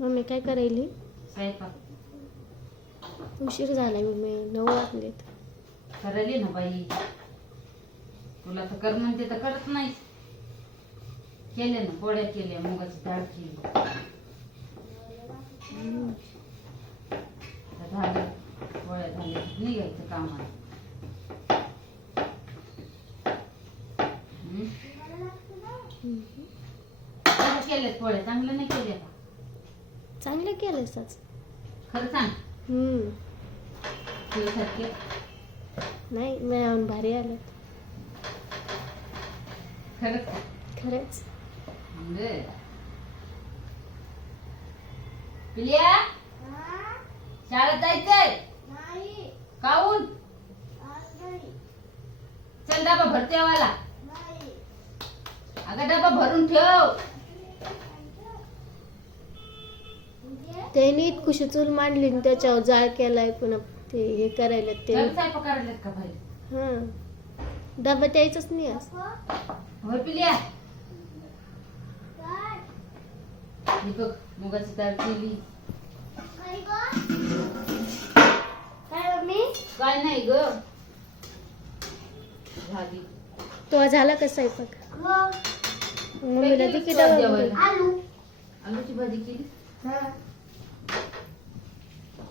Mummy काय करायली? स्वयंपाक उशीर झालाय मम्मी, 9 वाजलेत. करायली ना बाई. तुला तर कर म्हणते तर करत नाही. केले ना पोळ्या केल्या, मुगाची डाळ केली. आता झालं पोळ्या झाल्या, निघायचं कामाला. कशा केल्यात पोळ्या? चांगल्या नाही केल्या का? चांगलं केलंस आज. खरं सांग. तुझ्यासारखे नाही, मी भारी आलं. खरंच का? खरंच. बरं. पिल्या, शाळेत जायचंय? काहून? चल डबा भरते वाला. अगं डबा भरून ठेव. त्यांनी खुशी चूल मांडली आणि त्याच्यावर जाळ केलाय, पुन्हा ते हे करायला ते. स्वयंपाक करायला का भाई? डबा द्यायचाच नाही आज. होय पिल्या, ही बघ मुगाची डाळ केली. काय मम्मी? काय नाही ग, झाली. तो झाला का स्वयंपाक? मम्मीला केली तिकीट जेवायला. आलूची भाजी केली.